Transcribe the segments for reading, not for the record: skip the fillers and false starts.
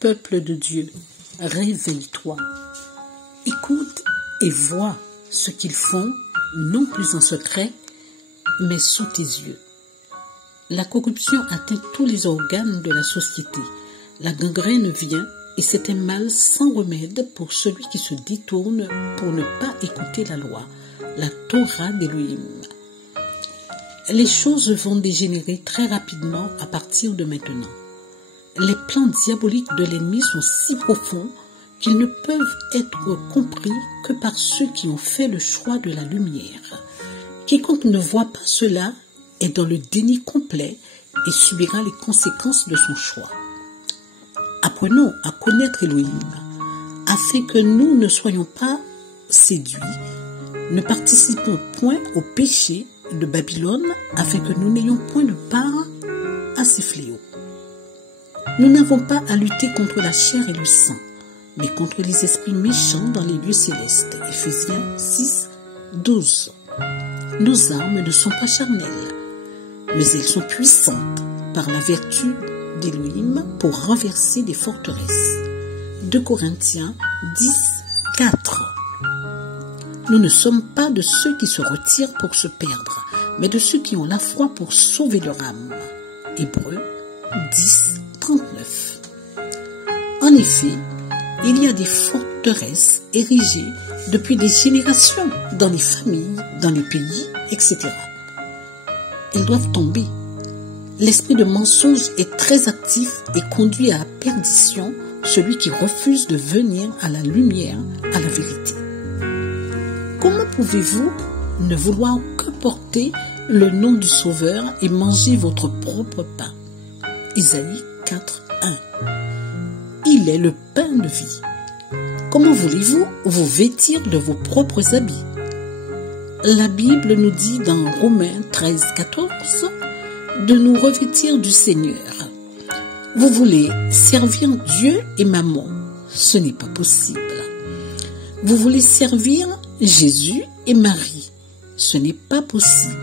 peuple de Dieu, réveille-toi. Écoute et vois ce qu'ils font, non plus en secret, mais sous tes yeux. La corruption atteint tous les organes de la société. La gangrène vient et c'est un mal sans remède pour celui qui se détourne pour ne pas écouter la loi, la Torah d'Élohim. Les choses vont dégénérer très rapidement à partir de maintenant. Les plans diaboliques de l'ennemi sont si profonds qu'ils ne peuvent être compris que par ceux qui ont fait le choix de la lumière. Quiconque ne voit pas cela est dans le déni complet et subira les conséquences de son choix. Apprenons à connaître Elohim, afin que nous ne soyons pas séduits, ne participons point au péché de Babylone, afin que nous n'ayons point de part à ces fléaux. Nous n'avons pas à lutter contre la chair et le sang, mais contre les esprits méchants dans les lieux célestes. Éphésiens 6, 12. Nos armes ne sont pas charnelles, mais elles sont puissantes par la vertu d'Élohim pour renverser des forteresses. 2 Corinthiens 10, 4. Nous ne sommes pas de ceux qui se retirent pour se perdre, mais de ceux qui ont la foi pour sauver leur âme. Hébreux 10, 39. En effet, il y a des forteresses érigées depuis des générations dans les familles, dans les pays, etc. Elles doivent tomber. L'esprit de mensonge est très actif et conduit à la perdition celui qui refuse de venir à la lumière, à la vérité. Comment pouvez-vous ne vouloir que porter le nom du Sauveur et manger votre propre pain? Isaïe 4, 1. Il est le pain de vie. Comment voulez-vous vous vêtir de vos propres habits? La Bible nous dit dans Romains 13, 14 de nous revêtir du Seigneur. Vous voulez servir Dieu et Mammon, ce n'est pas possible. Vous voulez servir Jésus et Marie, ce n'est pas possible.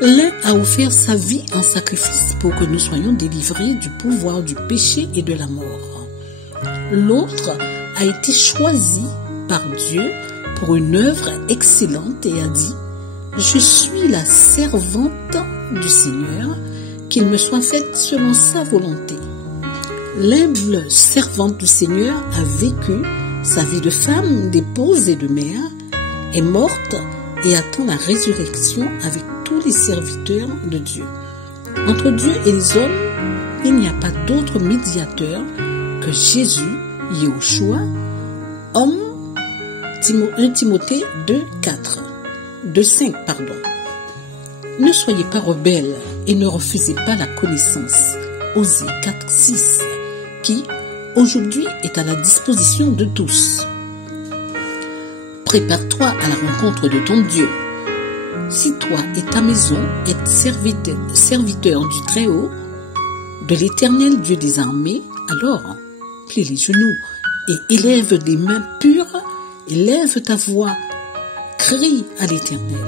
L'un a offert sa vie en sacrifice pour que nous soyons délivrés du pouvoir du péché et de la mort. L'autre a été choisi par Dieu pour une œuvre excellente et a dit « Je suis la servante du Seigneur, qu'il me soit fait selon sa volonté. » L'humble servante du Seigneur a vécu sa vie de femme, d'épouse et de mère, est morte et attend la résurrection avec tous les serviteurs de Dieu. Entre Dieu et les hommes, il n'y a pas d'autre médiateur que Jésus, Yahushua, homme, 1 Timothée 2, 4, 2, 5, pardon. Ne soyez pas rebelles et ne refusez pas la connaissance, Osée 4, 6, qui, aujourd'hui, est à la disposition de tous. Prépare-toi à la rencontre de ton Dieu. Si toi et ta maison êtes serviteurs du Très-Haut, de l'Éternel Dieu des armées, alors plie les genoux et élève des mains pures, élève ta voix, crie à l'Éternel.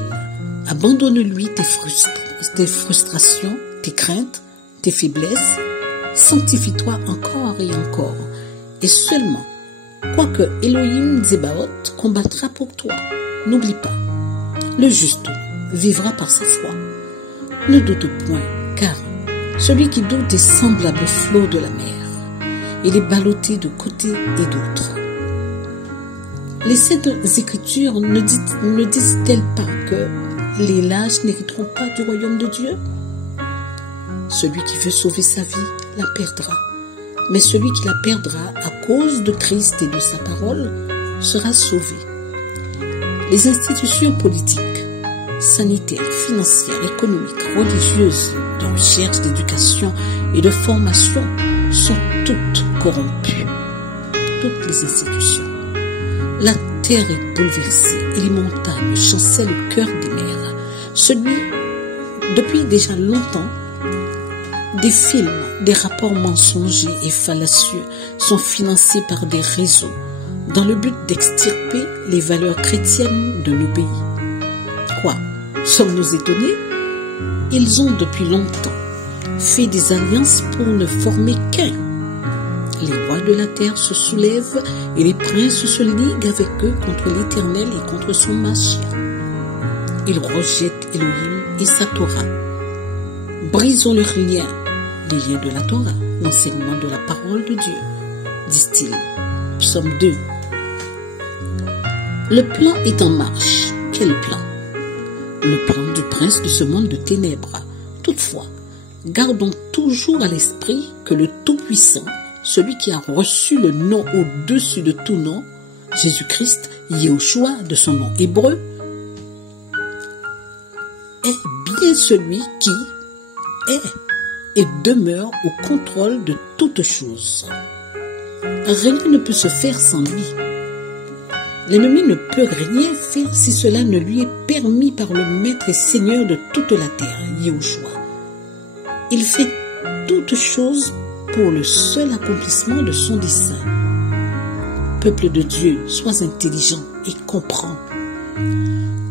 Abandonne-lui tes frustrations, tes craintes, tes faiblesses, sanctifie-toi encore et encore, et seulement, quoique Elohim Tsebaoth combattra pour toi, n'oublie pas, le juste vivra par sa foi. Ne doute point, car celui qui doute est semblable au flot de la mer. Il est ballotté de côté et d'autre. Les Saintes Écritures ne disent-elles pas que les lâches n'hériteront pas du royaume de Dieu? Celui qui veut sauver sa vie la perdra, mais celui qui la perdra à cause de Christ et de sa parole sera sauvé. Les institutions politiques, sanitaires, financières, économiques, religieuses, de recherche, d'éducation et de formation sont toutes corrompues. Toutes les institutions. La terre est bouleversée et les montagnes chancellent au cœur des mers. Depuis déjà longtemps, des films, des rapports mensongers et fallacieux sont financés par des réseaux dans le but d'extirper les valeurs chrétiennes de nos pays. Quoi? Sommes-nous étonnés? Ils ont depuis longtemps fait des alliances pour ne former qu'un. les rois de la terre se soulèvent et les princes se liguent avec eux contre l'Éternel et contre son Mashiach. Ils rejettent Elohim et sa Torah. Brisons leurs liens, les liens de la Torah, l'enseignement de la parole de Dieu, disent-ils. Psaume 2. Le plan est en marche. Quel plan? Le plan du prince de ce monde de ténèbres. Toutefois, gardons toujours à l'esprit que le Tout-Puissant, celui qui a reçu le nom au-dessus de tout nom, Jésus-Christ, Yehoshua de son nom hébreu, est bien celui qui est et demeure au contrôle de toutes choses. Rien ne peut se faire sans lui. L'ennemi ne peut rien faire si cela ne lui est permis par le Maître et Seigneur de toute la terre, Yehoshua. Il fait toutes choses pour le seul accomplissement de son dessein. Peuple de Dieu, sois intelligent et comprends.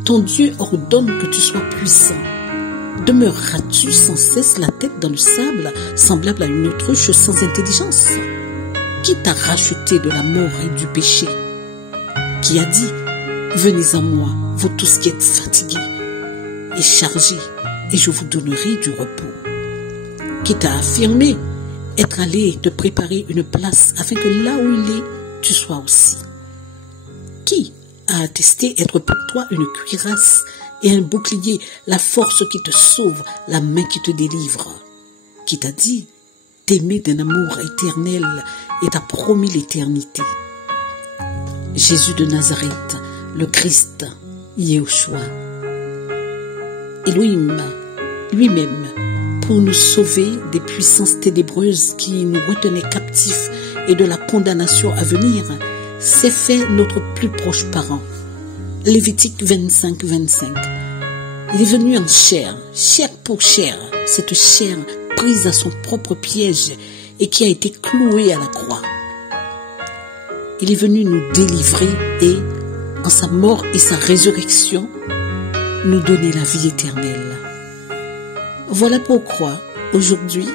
Ton Dieu ordonne que tu sois puissant. Demeureras-tu sans cesse la tête dans le sable, semblable à une autruche sans intelligence? Qui t'a racheté de la mort et du péché? Qui a dit, venez à moi, vous tous qui êtes fatigués et chargés, et je vous donnerai du repos? Qui t'a affirmé être allé te préparer une place afin que là où il est, tu sois aussi? Qui a attesté être pour toi une cuirasse et un bouclier, la force qui te sauve, la main qui te délivre? Qui t'a dit t'aimer d'un amour éternel et t'a promis l'éternité? Jésus de Nazareth, le Christ, Yehoshua. Elohim lui-même, pour nous sauver des puissances ténébreuses qui nous retenaient captifs et de la condamnation à venir, s'est fait notre plus proche parent. Lévitique 25, 25. Il est venu en chair, chair pour chair, cette chair prise à son propre piège et qui a été clouée à la croix. Il est venu nous délivrer et, en sa mort et sa résurrection, nous donner la vie éternelle. Voilà pourquoi, aujourd'hui,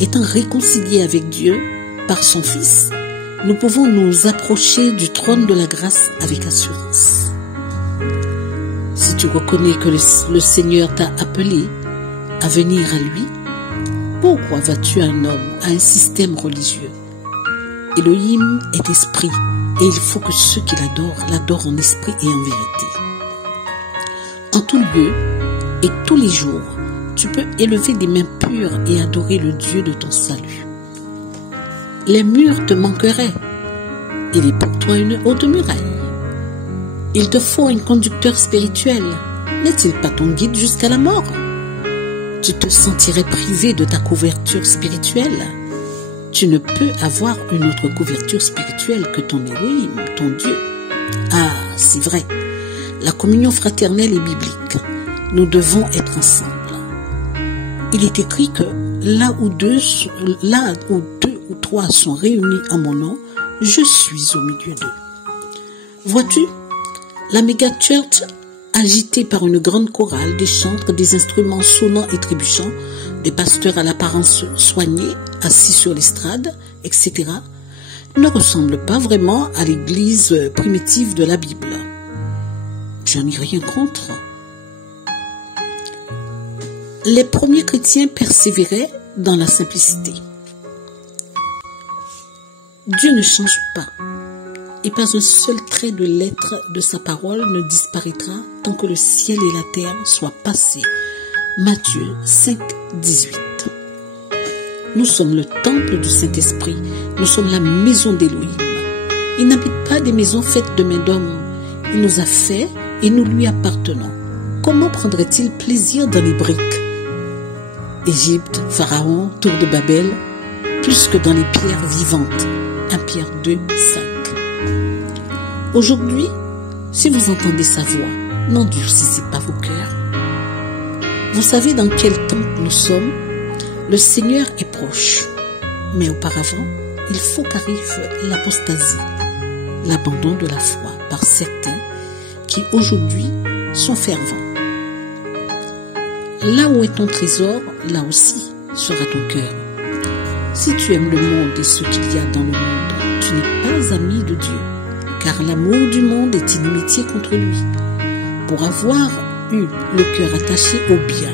étant réconciliés avec Dieu par son Fils, nous pouvons nous approcher du trône de la grâce avec assurance. Si tu reconnais que le Seigneur t'a appelé à venir à lui, pourquoi vas-tu à un homme, à un système religieux? Elohim est esprit, et il faut que ceux qui l'adorent en esprit et en vérité. En tout lieu et tous les jours, tu peux élever des mains pures et adorer le Dieu de ton salut. Les murs te manqueraient. Il est pour toi une haute muraille. Il te faut un conducteur spirituel. N'est-il pas ton guide jusqu'à la mort? Tu te sentirais privé de ta couverture spirituelle. Tu ne peux avoir une autre couverture spirituelle que ton Elohim, ton Dieu. Ah, c'est vrai. La communion fraternelle est biblique. Nous devons être ensemble. Il est écrit que là où deux ou trois sont réunis en mon nom, je suis au milieu d'eux. Vois-tu, la méga church, agitée par une grande chorale, des chantres, des instruments sonnants et trébuchants, des pasteurs à l'apparence soignée, assis sur l'estrade, etc., ne ressemble pas vraiment à l'église primitive de la Bible. J'en ai rien contre. Les premiers chrétiens persévéraient dans la simplicité. Dieu ne change pas, et pas un seul trait de lettre de sa parole ne disparaîtra tant que le ciel et la terre soient passés. Matthieu 5, 18. Nous sommes le temple du Saint-Esprit, nous sommes la maison d'Élohim. Il n'habite pas des maisons faites de mains d'hommes. Il nous a fait et nous lui appartenons. Comment prendrait-il plaisir dans les briques? Égypte, Pharaon, Tour de Babel, plus que dans les pierres vivantes. 1 Pierre 2, 5. Aujourd'hui, si vous entendez sa voix, n'endurcissez pas vos cœurs. Vous savez dans quel temps nous sommes? Le Seigneur est proche. Mais auparavant, il faut qu'arrive l'apostasie, l'abandon de la foi par certains qui aujourd'hui sont fervents. Là où est ton trésor, là aussi sera ton cœur. Si tu aimes le monde et ce qu'il y a dans le monde, tu n'es pas ami de Dieu, car l'amour du monde est inimitié contre lui. Pour avoir eu le cœur attaché au bien,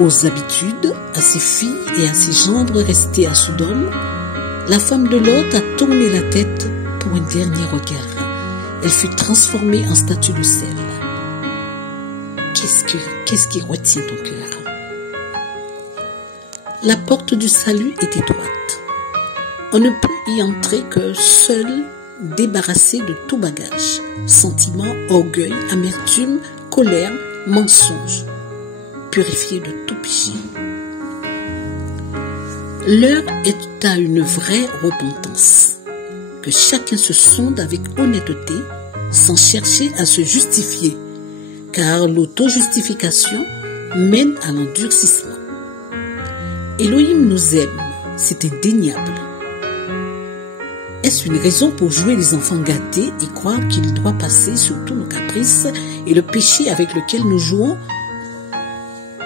aux habitudes, à ses filles et à ses gendres restés à Sodome, la femme de Lot a tourné la tête pour un dernier regard. Elle fut transformée en statue de sel. Qu'est-ce qui retient ton cœur? La porte du salut est étroite. On ne peut y entrer que seul, débarrassé de tout bagage, sentiments, orgueil, amertume, colère, mensonge, purifié de tout péché. L'heure est à une vraie repentance, que chacun se sonde avec honnêteté, sans chercher à se justifier, car l'auto-justification mène à l'endurcissement. Elohim nous aime, c'est indéniable. Est-ce une raison pour jouer les enfants gâtés et croire qu'il doit passer sur tous nos caprices et le péché avec lequel nous jouons,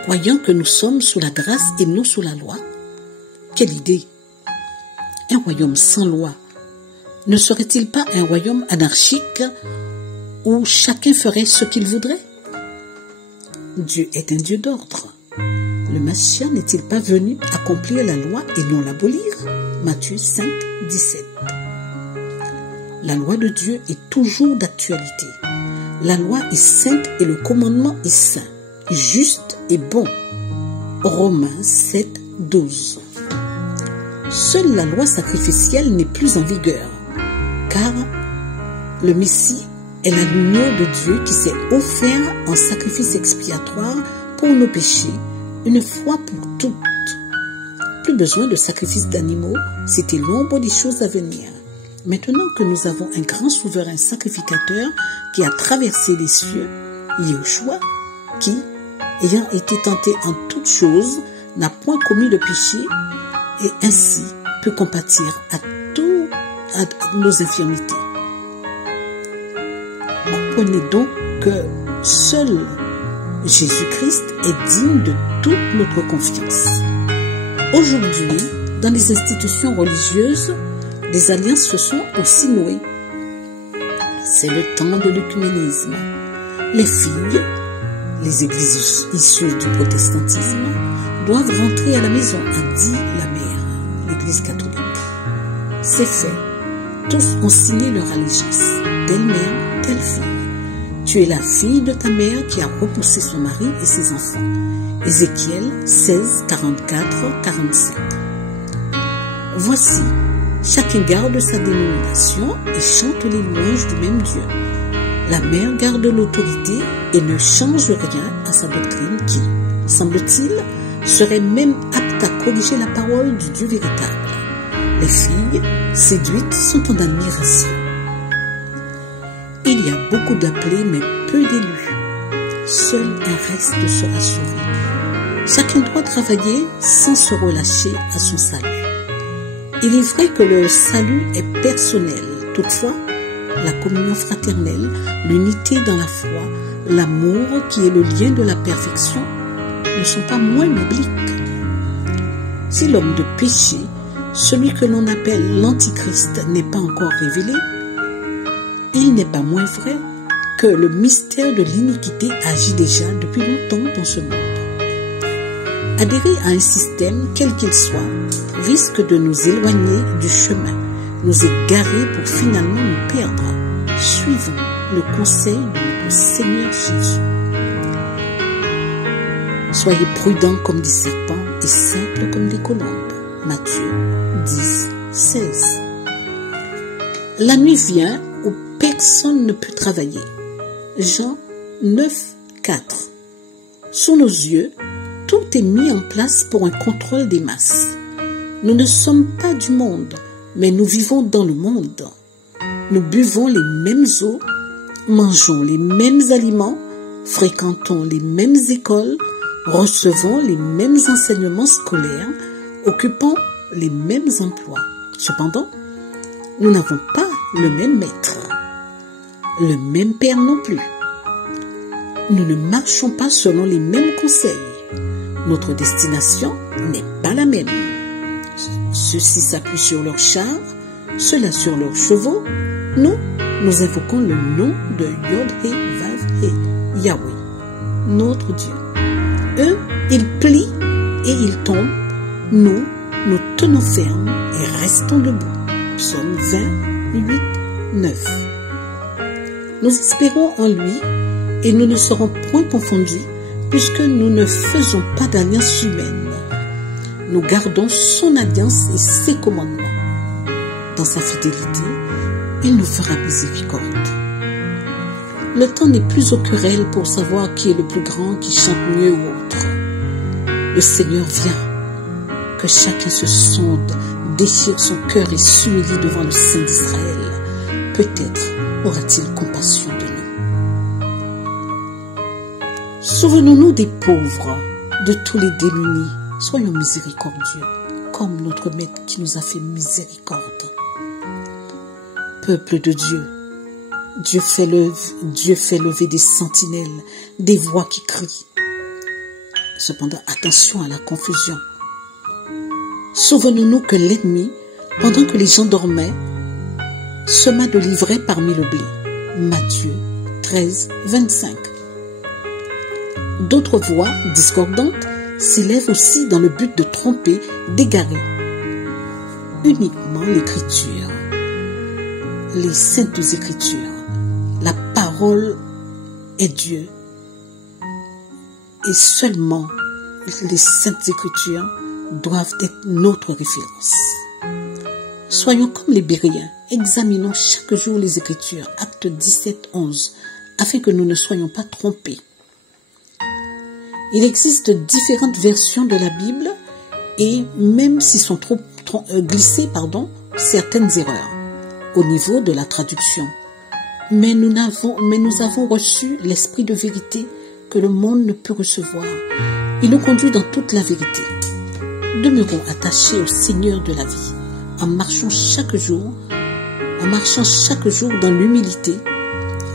croyant que nous sommes sous la grâce et non sous la loi? Quelle idée! Un royaume sans loi ne serait-il pas un royaume anarchique où chacun ferait ce qu'il voudrait? Dieu est un Dieu d'ordre. Le Messie n'est-il pas venu accomplir la loi et non l'abolir? Matthieu 5, 17. La loi de Dieu est toujours d'actualité. La loi est sainte et le commandement est saint, juste et bon. Romains 7, 12. Seule la loi sacrificielle n'est plus en vigueur, car le Messie est l'agneau de Dieu qui s'est offert en sacrifice expiatoire pour nos péchés, une fois pour toutes. Plus besoin de sacrifice d'animaux, c'était l'ombre des choses à venir. Maintenant que nous avons un grand souverain sacrificateur qui a traversé les cieux, Yahushua, qui, ayant été tenté en toutes choses, n'a point commis de péché et ainsi peut compatir à nos infirmités. Comprenez donc que seul Jésus-Christ est digne de toute notre confiance. Aujourd'hui, dans les institutions religieuses, des alliances se sont aussi nouées. C'est le temps de l'œcuménisme. Les filles, les églises issues du protestantisme, doivent rentrer à la maison, a dit la mère, l'église catholique. C'est fait. Tous ont signé leur allégeance. Telle mère, telle fille. Tu es la fille de ta mère qui a repoussé son mari et ses enfants. Ézéchiel 16, 44, 45. Voici, chacun garde sa dénomination et chante les louanges du même Dieu. La mère garde l'autorité et ne change rien à sa doctrine qui, semble-t-il, serait même apte à corriger la parole du Dieu véritable. Les filles, séduites, sont en admiration. Il y a beaucoup d'appelés, mais peu d'élus. Seul un reste sera sauvé. Chacun doit travailler sans se relâcher à son salut. Il est vrai que le salut est personnel. Toutefois, la communion fraternelle, l'unité dans la foi, l'amour qui est le lien de la perfection ne sont pas moins bibliques. Si l'homme de péché, celui que l'on appelle l'Antichrist, n'est pas encore révélé, il n'est pas moins vrai que le mystère de l'iniquité agit déjà depuis longtemps dans ce monde. Adhérer à un système, quel qu'il soit, risque de nous éloigner du chemin, nous égarer pour finalement nous perdre. Suivons le conseil de notre Seigneur Jésus. Soyez prudents comme des serpents et simples comme des colombes. Matthieu 10, 16. La nuit vient où personne ne peut travailler. Jean 9, 4. Sous nos yeux, tout est mis en place pour un contrôle des masses. Nous ne sommes pas du monde, mais nous vivons dans le monde. Nous buvons les mêmes eaux, mangeons les mêmes aliments, fréquentons les mêmes écoles, recevons les mêmes enseignements scolaires, occupons les mêmes emplois. Cependant, nous n'avons pas le même maître, le même père non plus. Nous ne marchons pas selon les mêmes conseils. Notre destination n'est pas la même. Ceux-ci s'appuient sur leurs chars, ceux-là sur leurs chevaux. Nous invoquons le nom de Yod-Hé-Vav-Hé, Yahweh, notre Dieu. Eux, ils plient et ils tombent. Nous tenons ferme et restons debout. Psaume 28, 9. Nous espérons en lui et nous ne serons point confondus puisque nous ne faisons pas d'alliance humaine. Nous gardons son alliance et ses commandements. Dans sa fidélité, il nous fera miséricorde. Le temps n'est plus aux querelles pour savoir qui est le plus grand, qui chante mieux ou autre. Le Seigneur vient, que chacun se sonde, déchire son cœur et s'humilie devant le Saint d'Israël. Peut-être aura-t-il compassion de nous. Souvenons-nous des pauvres, de tous les démunis. Soyons miséricordieux, comme notre Maître qui nous a fait miséricorde. Peuple de Dieu, Dieu fait lever des sentinelles, des voix qui crient. Cependant, attention à la confusion. Souvenons-nous que l'ennemi, pendant que les gens dormaient, sema de l'ivraie parmi le blé. Matthieu 13, 25. D'autres voix discordantes s'élèvent aussi dans le but de tromper, d'égarer. Uniquement l'Écriture, les saintes Écritures, la parole est Dieu. Et seulement les saintes Écritures doivent être notre référence. Soyons comme les Béréens, examinons chaque jour les Écritures, Actes 17, 11, afin que nous ne soyons pas trompés. Il existe différentes versions de la Bible et même s'ils sont glissées, certaines erreurs au niveau de la traduction. Mais nous avons reçu l'esprit de vérité que le monde ne peut recevoir. Il nous conduit dans toute la vérité. Demeurons attachés au Seigneur de la vie, en marchant chaque jour dans l'humilité,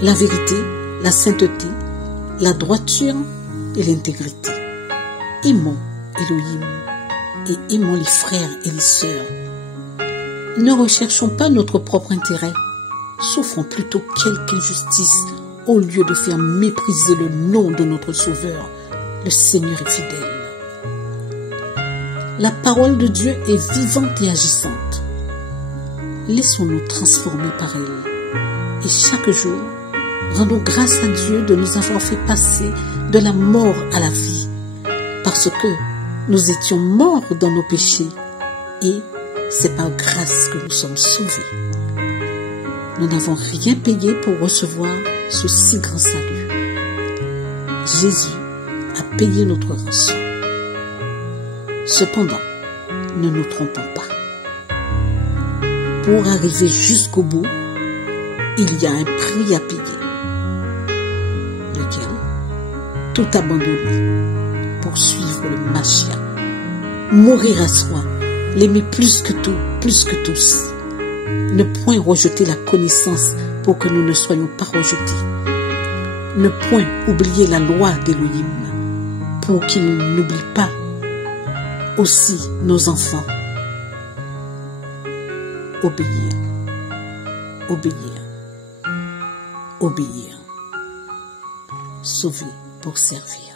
la vérité, la sainteté, la droiture et l'intégrité. Aimons Elohim et aimons les frères et les sœurs. Ne recherchons pas notre propre intérêt, souffrons plutôt quelque injustice au lieu de faire mépriser le nom de notre Sauveur. Le Seigneur est fidèle. La parole de Dieu est vivante et agissante. Laissons-nous transformer par elle. Et chaque jour, rendons grâce à Dieu de nous avoir fait passer de la mort à la vie, parce que nous étions morts dans nos péchés et c'est par grâce que nous sommes sauvés. Nous n'avons rien payé pour recevoir ce si grand salut. Jésus a payé notre rançon. Cependant, ne nous trompons pas. Pour arriver jusqu'au bout, il y a un prix à payer. Lequel? Tout abandonner pour suivre le Mashiach. Mourir à soi, l'aimer plus que tout, plus que tous. Ne point rejeter la connaissance pour que nous ne soyons pas rejetés. Ne point oublier la loi d'Elohim pour qu'il n'oublie pas aussi nos enfants. Obéir, obéir, obéir. Sauver pour servir.